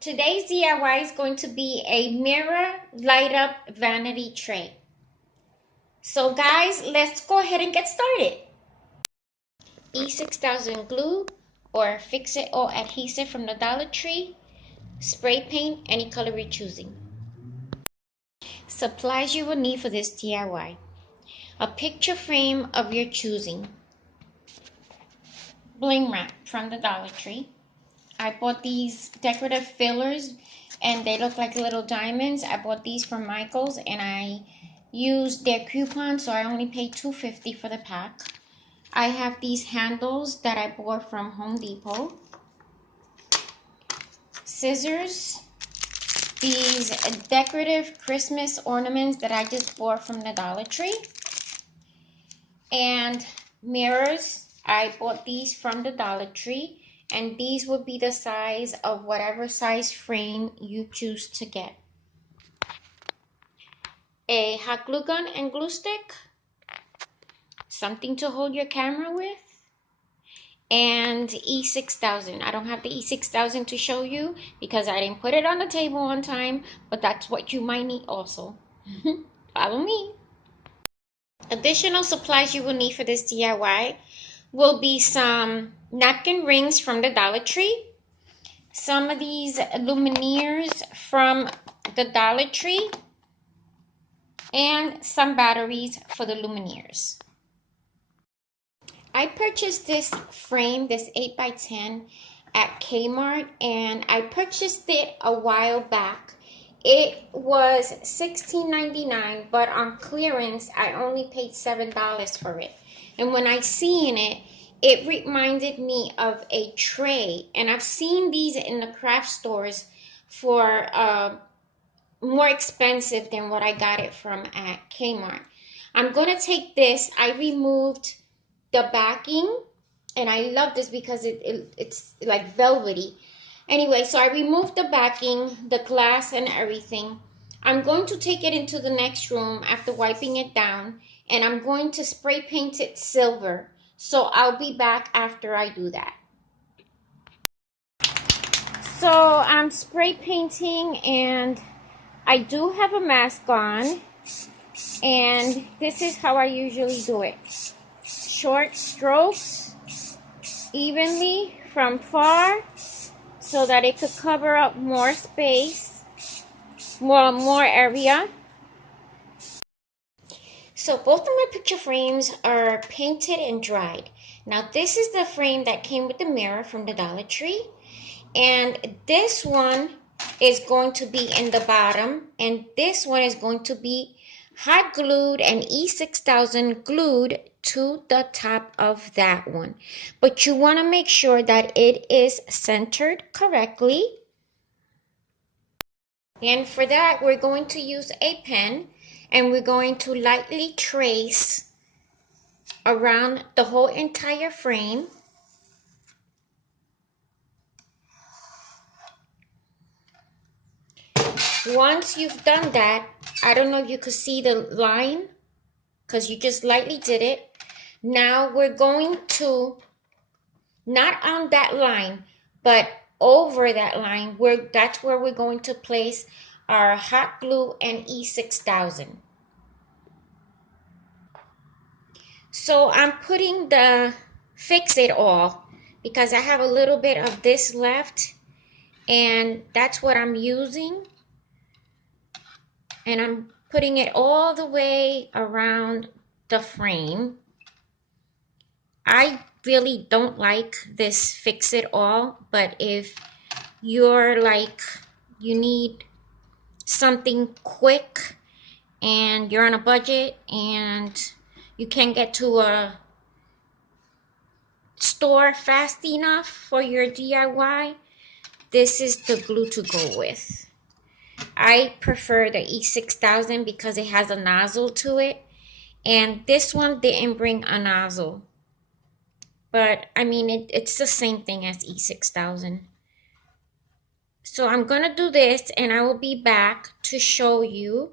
Today's DIY is going to be a mirror light up vanity tray. So guys, let's go ahead and get started. E6000 glue or fix it all adhesive from the Dollar Tree. Spray paint, any color you're choosing. Supplies you will need for this DIY. A picture frame of your choosing. Bling wrap from the Dollar Tree. I bought these decorative fillers and they look like little diamonds. I bought these from Michael's and I used their coupon, so I only paid $2.50 for the pack. I have these handles that I bought from Home Depot. Scissors. These decorative Christmas ornaments that I just bought from the Dollar Tree. And mirrors. I bought these from the Dollar Tree. And these would be the size of whatever size frame you choose to get. A hot glue gun and glue stick. Something to hold your camera with. And E6000. I don't have the E6000 to show you because I didn't put it on the table on time, but that's what you might need also. Follow me. Additional supplies you will need for this DIY will be some napkin rings from the Dollar Tree, some of these luminaires from the Dollar Tree, and some batteries for the luminaires. I purchased this frame, this 8x10 at Kmart, and I purchased it a while back. It was $16.99, but on clearance I only paid $7 for it. And when I seen it, it reminded me of a tray, and I've seen these in the craft stores for more expensive than what I got it from at Kmart. I'm gonna take this. I removed the backing, and I love this because it's like velvety. Anyway, so I removed the backing, the glass and everything. I'm going to take it into the next room after wiping it down, and I'm going to spray paint it silver. So I'll be back after I do that. So I'm spray painting, and I do have a mask on, and this is how I usually do it. Short strokes, evenly from far, so that it could cover up more space, more area. So both of my picture frames are painted and dried. Now this is the frame that came with the mirror from the Dollar Tree, and this one is going to be in the bottom, and this one is going to be hot glued and E6000 glued to the top of that one. But you want to make sure that it is centered correctly. And for that, we're going to use a pen, and we're going to lightly trace around the whole entire frame. Once you've done that, I don't know if you could see the line because you just lightly did it. Now we're going to, not on that line, but over that line, that's where we're going to place our hot glue and E6000. So I'm putting the Fix It All because I have a little bit of this left, and that's what I'm using. And I'm putting it all the way around the frame. I really don't like this Fix It All, but if you're like, you need something quick and you're on a budget and you can't get to a store fast enough for your DIY, this is the glue to go with. I prefer the E6000 because it has a nozzle to it, and this one didn't bring a nozzle. But I mean, it's the same thing as E6000. So I'm gonna do this, and I will be back to show you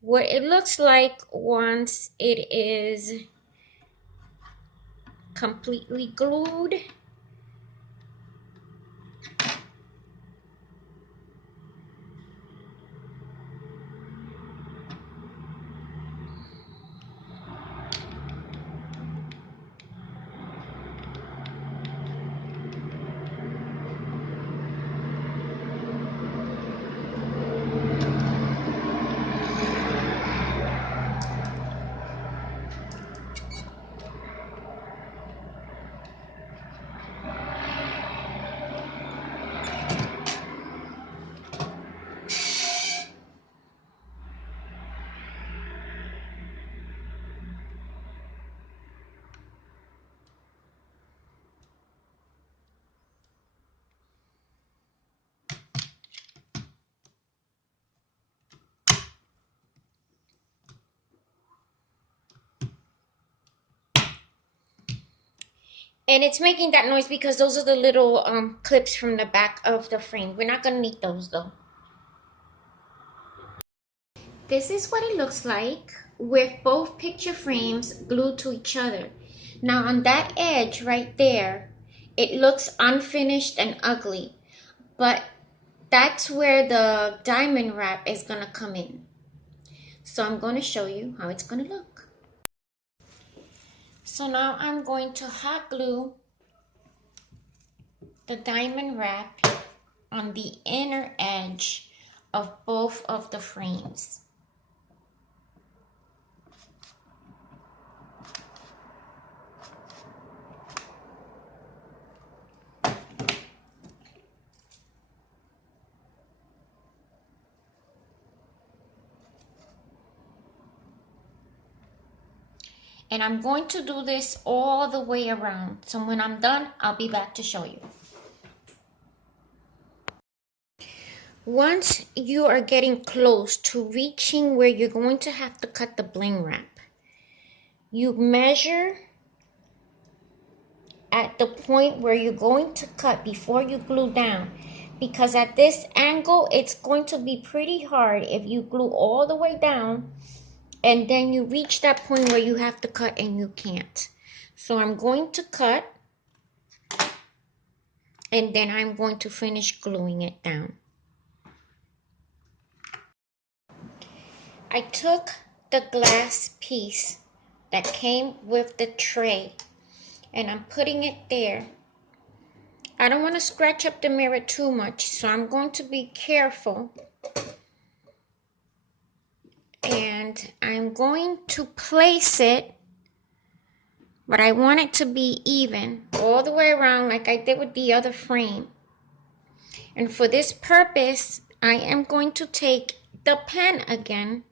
what it looks like once it is completely glued. And it's making that noise because those are the little clips from the back of the frame. We're not going to need those though. This is what it looks like with both picture frames glued to each other. Now on that edge right there, it looks unfinished and ugly, but that's where the diamond wrap is going to come in. So I'm going to show you how it's going to look. So now I'm going to hot glue the diamond wrap on the inner edge of both of the frames. And I'm going to do this all the way around. So when I'm done, I'll be back to show you. Once you are getting close to reaching where you're going to have to cut the bling wrap, you measure at the point where you're going to cut before you glue down, because at this angle it's going to be pretty hard if you glue all the way down and then you reach that point where you have to cut and you can't. So I'm going to cut and then I'm going to finish gluing it down. I took the glass piece that came with the tray and I'm putting it there. I don't want to scratch up the mirror too much, so I'm going to be careful. And I'm going to place it, but I want it to be even all the way around like I did with the other frame. And for this purpose, I am going to take the pen again.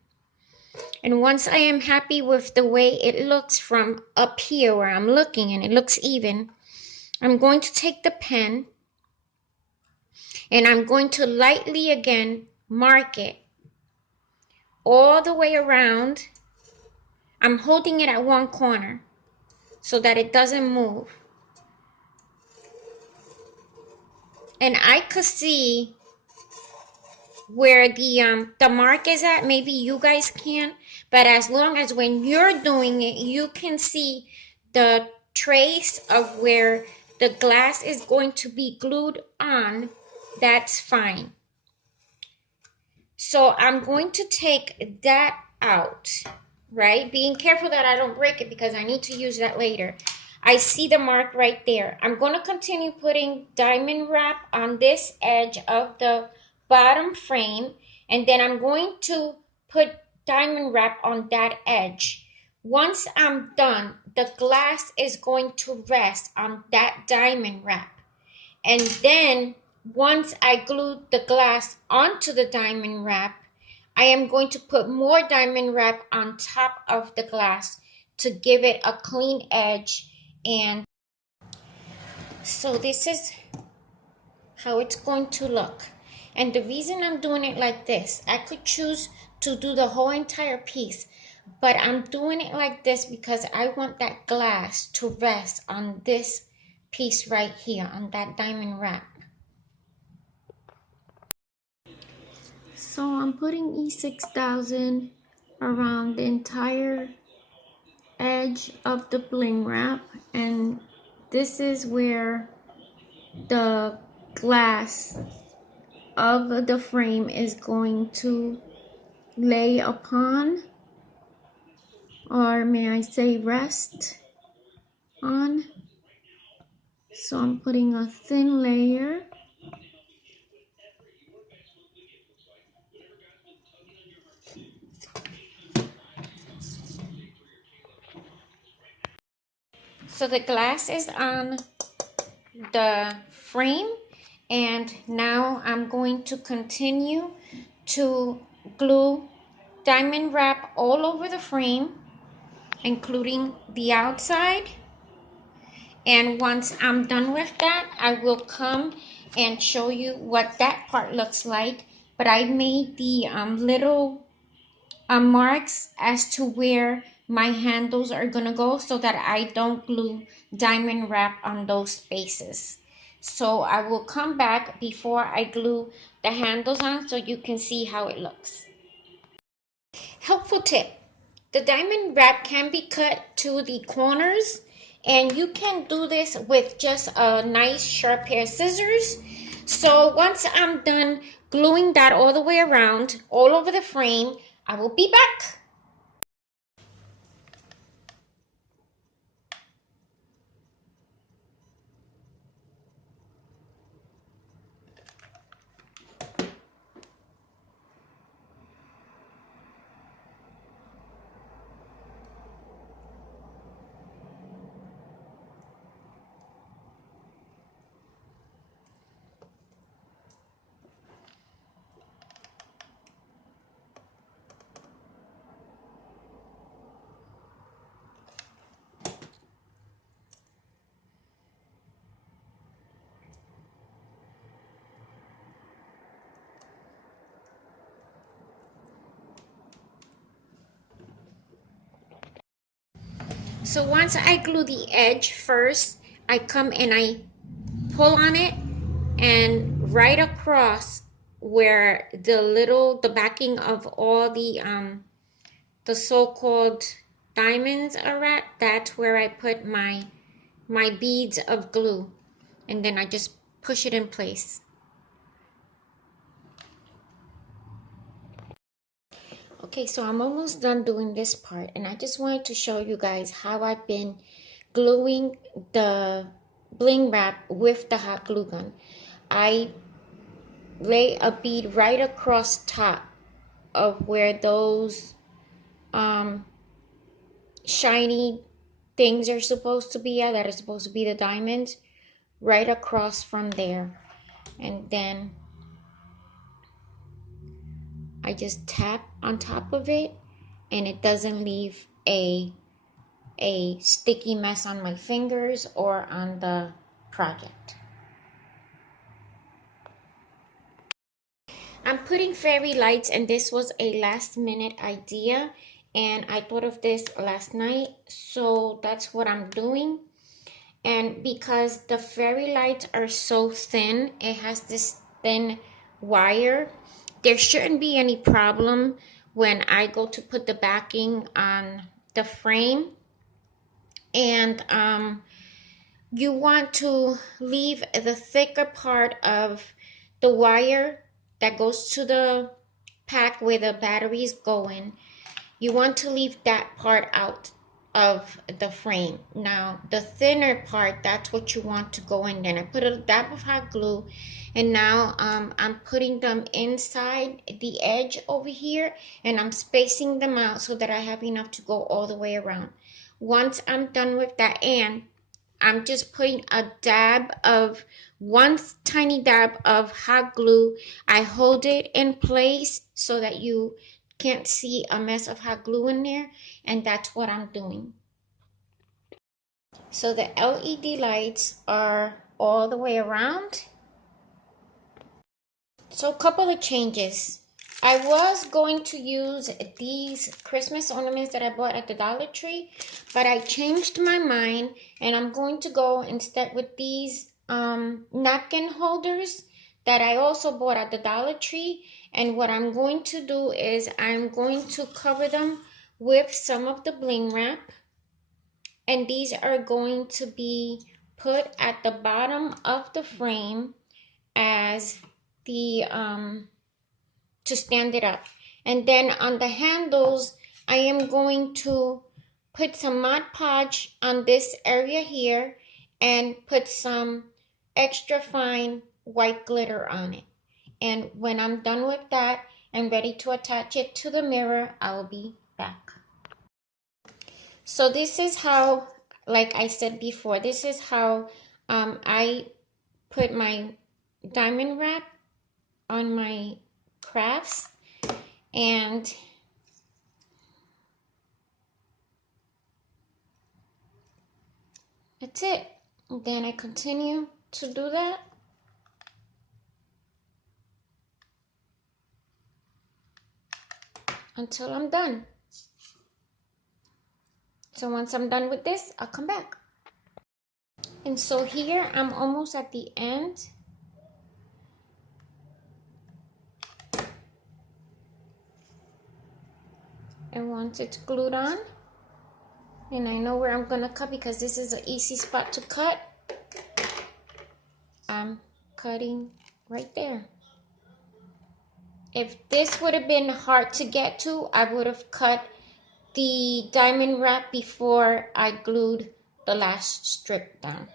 And once I am happy with the way it looks from up here where I'm looking and it looks even, I'm going to take the pen and I'm going to lightly again mark it all the way around. I'm holding it at one corner so that it doesn't move. And I could see where the mark is at. Maybe you guys can't, but as long as when you're doing it, you can see the trace of where the glass is going to be glued on, that's fine. So I'm going to take that out, right? Being careful that I don't break it because I need to use that later. I see the mark right there. I'm going to continue putting diamond wrap on this edge of the bottom frame, and then I'm going to put diamond wrap on that edge. Once I'm done, the glass is going to rest on that diamond wrap. And then once I glue the glass onto the diamond wrap, I am going to put more diamond wrap on top of the glass to give it a clean edge. And so this is how it's going to look. And the reason I'm doing it like this, I could choose to do the whole entire piece, but I'm doing it like this because I want that glass to rest on this piece right here, on that diamond wrap. So I'm putting E6000 around the entire edge of the bling wrap, and this is where the glass of the frame is going to lay upon, or may I say rest on. So I'm putting a thin layer. So the glass is on the frame, and now I'm going to continue to glue diamond wrap all over the frame, including the outside. And once I'm done with that, I will come and show you what that part looks like. But I made the little marks as to where my handles are gonna go so that I don't glue diamond wrap on those spaces. So I will come back before I glue the handles on so you can see how it looks. Helpful tip. The diamond wrap can be cut to the corners, and you can do this with just a nice sharp pair of scissors. So once I'm done gluing that all the way around, all over the frame, I will be back. So once I glue the edge first, I come and I pull on it, and right across where the backing of all the so-called diamonds are at, that's where I put my beads of glue, and then I just push it in place. Okay, so I'm almost done doing this part, and I just wanted to show you guys how I've been gluing the bling wrap with the hot glue gun. I lay a bead right across top of where those shiny things are supposed to be at, that are supposed to be the diamonds, right across from there. And then I just tap on top of it, and it doesn't leave a sticky mess on my fingers or on the project. I'm putting fairy lights, and this was a last minute idea, and I thought of this last night, so that's what I'm doing. And because the fairy lights are so thin, it has this thin wire, there shouldn't be any problem when I go to put the backing on the frame. And you want to leave the thicker part of the wire that goes to the pack where the batteries go in. You want to leave that part out of the frame. Now the thinner part, that's what you want to go in. Then I put a dab of hot glue, and now I'm putting them inside the edge over here, and I'm spacing them out so that I have enough to go all the way around. Once I'm done with that, and I'm just putting a dab of one tiny dab of hot glue. I hold it in place so that you can't see a mess of hot glue in there, and that's what I'm doing. So the LED lights are all the way around. So a couple of changes. I was going to use these Christmas ornaments that I bought at the Dollar Tree, but I changed my mind, and I'm going to go instead with these napkin holders that I also bought at the Dollar Tree. And what I'm going to do is I'm going to cover them with some of the bling wrap, and these are going to be put at the bottom of the frame as the to stand it up. And then on the handles, I am going to put some Mod Podge on this area here and put some extra fine white glitter on it. And when I'm done with that and ready to attach it to the mirror, I will be back. So this is how, like I said before, this is how I put my diamond wrap on my crafts. And that's it. And then I continue to do that until I'm done. So once I'm done with this, I'll come back. And so here I'm almost at the end. And once it's glued on, and I know where I'm gonna cut because this is an easy spot to cut, I'm cutting right there. If this would have been hard to get to, I would have cut the diamond wrap before I glued the last strip down.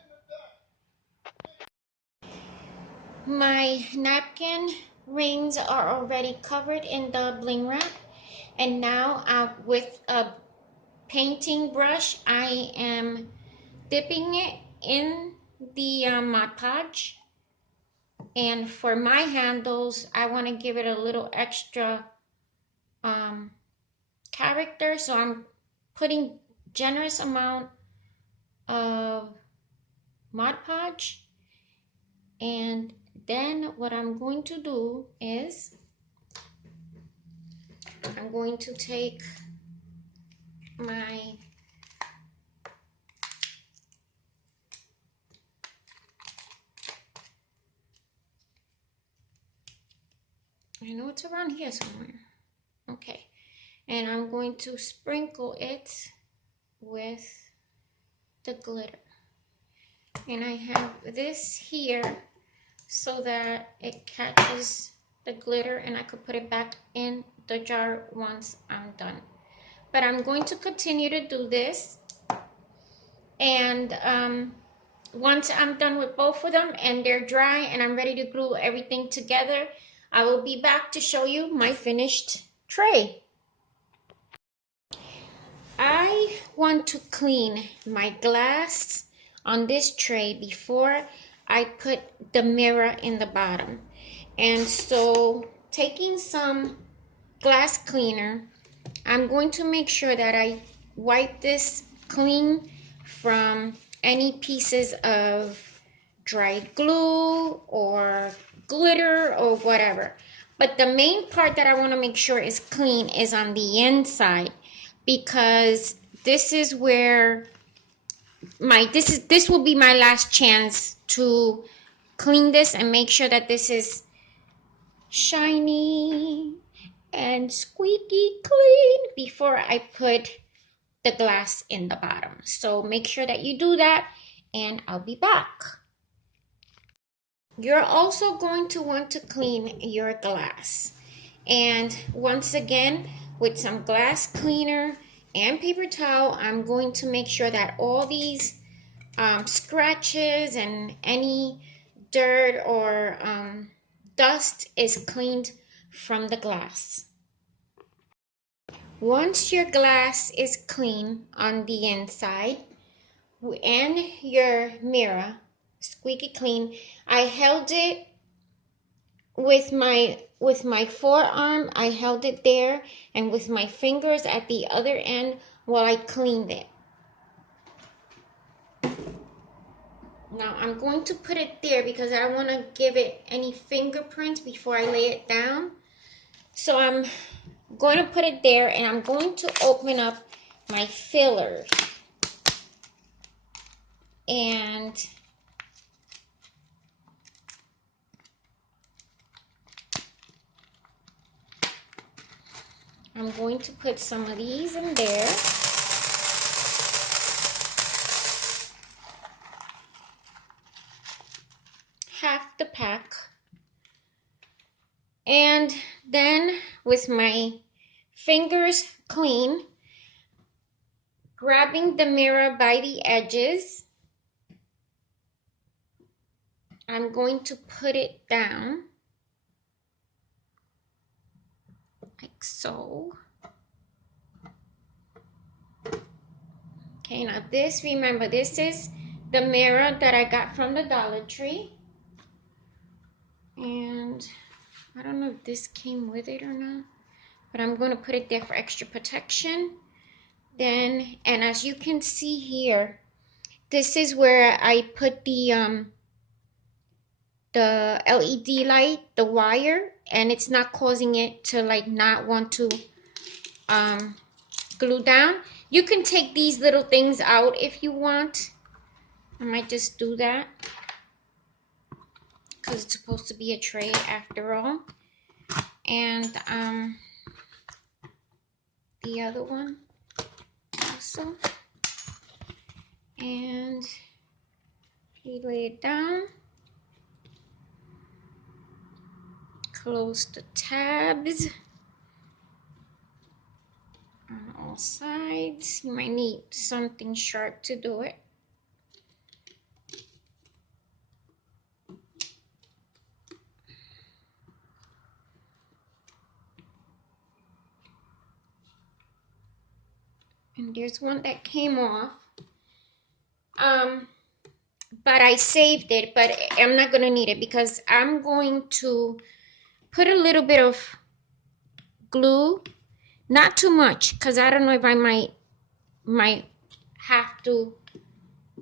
My napkin rings are already covered in the bling wrap, and now with a painting brush, I am dipping it in the Mod Podge. And for my handles, I want to give it a little extra character, so I'm putting generous amount of Mod Podge. And then what I'm going to do is I'm going to take my I know it's around here somewhere. Okay. And I'm going to sprinkle it with the glitter. And I have this here so that it catches the glitter and I could put it back in the jar once I'm done. But I'm going to continue to do this, and once I'm done with both of them and they're dry and I'm ready to glue everything together, I will be back to show you my finished tray. I want to clean my glass on this tray before I put the mirror in the bottom. And so taking some glass cleaner, I'm going to make sure that I wipe this clean from any pieces of dried glue or glitter or whatever. But the main part that I want to make sure is clean is on the inside, because this is where this will be my last chance to clean this and make sure that this is shiny and squeaky clean before I put the glass in the bottom. So make sure that you do that, and I'll be back. You're also going to want to clean your glass. And once again, with some glass cleaner and paper towel, I'm going to make sure that all these scratches and any dirt or dust is cleaned from the glass. Once your glass is clean on the inside and your mirror squeaky clean, I held it with my forearm, I held it there, and with my fingers at the other end while I cleaned it. Now I'm going to put it there because I don't want to give it any fingerprints before I lay it down. So I'm going to put it there, and I'm going to open up my fillers. And I'm going to put some of these in there. Half the pack. And then with my fingers clean, grabbing the mirror by the edges, I'm going to put it down like so. Okay, now this, remember, this is the mirror that I got from the Dollar Tree. And I don't know if this came with it or not, but I'm going to put it there for extra protection. Then, and as you can see here, this is where I put the LED light, the wire, and it's not causing it to like not want to glue down. You can take these little things out if you want. I might just do that because it's supposed to be a tray after all. And the other one also. And you lay it down. Close the tabs on all sides. You might need something sharp to do it. And there's one that came off. But I saved it, but I'm not gonna need it because I'm going to put a little bit of glue, not too much, because I don't know if I might have to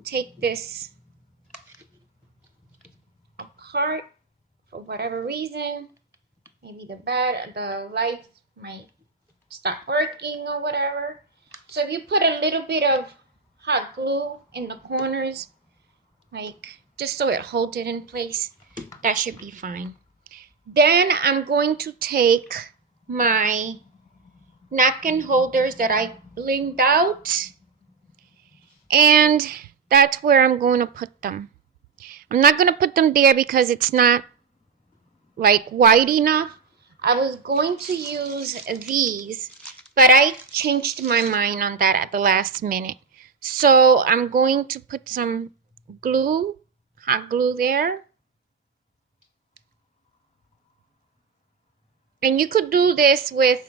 take this apart for whatever reason. Maybe the lights might stop working or whatever. So if you put a little bit of hot glue in the corners, like just so it holds it in place, that should be fine. Then I'm going to take my napkin holders that I blinged out, and that's where I'm going to put them. I'm not going to put them there because it's not like wide enough. I was going to use these, but I changed my mind on that at the last minute. So I'm going to put some glue, hot glue there. And you could do this with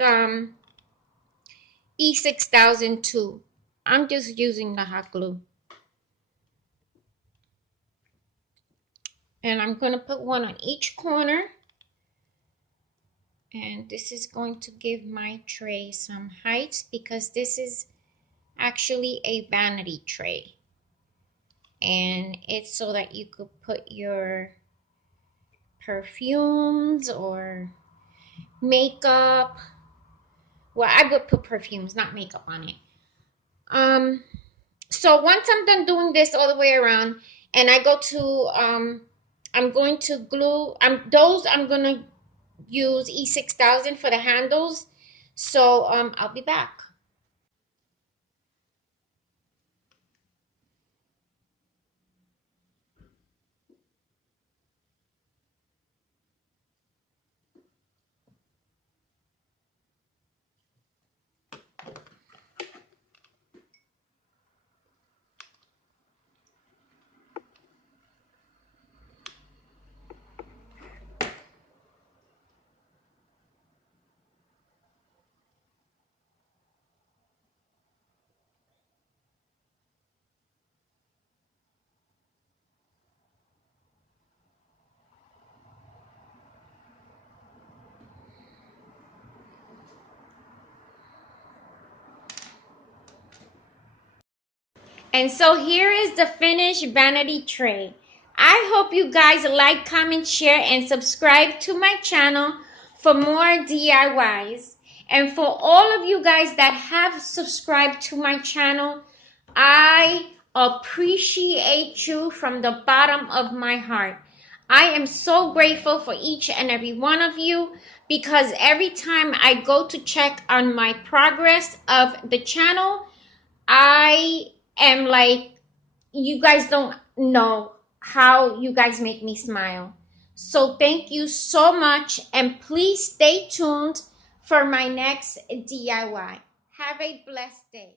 E6000 too. I'm just using the hot glue. And I'm going to put one on each corner. And this is going to give my tray some height because this is actually a vanity tray. And it's so that you could put your perfumes or makeup. Well, I would put perfumes, not makeup on it. So once I'm done doing this all the way around, and I go to I'm going to glue. I'm going to use E6000 for the handles. So I'll be back. And so here is the finished vanity tray. I hope you guys like, comment, share, and subscribe to my channel for more DIYs. And for all of you guys that have subscribed to my channel, I appreciate you from the bottom of my heart. I am so grateful for each and every one of you because every time I go to check on my progress of the channel, I am like, you guys don't know how you guys make me smile. So thank you so much, and please stay tuned for my next DIY. Have a blessed day.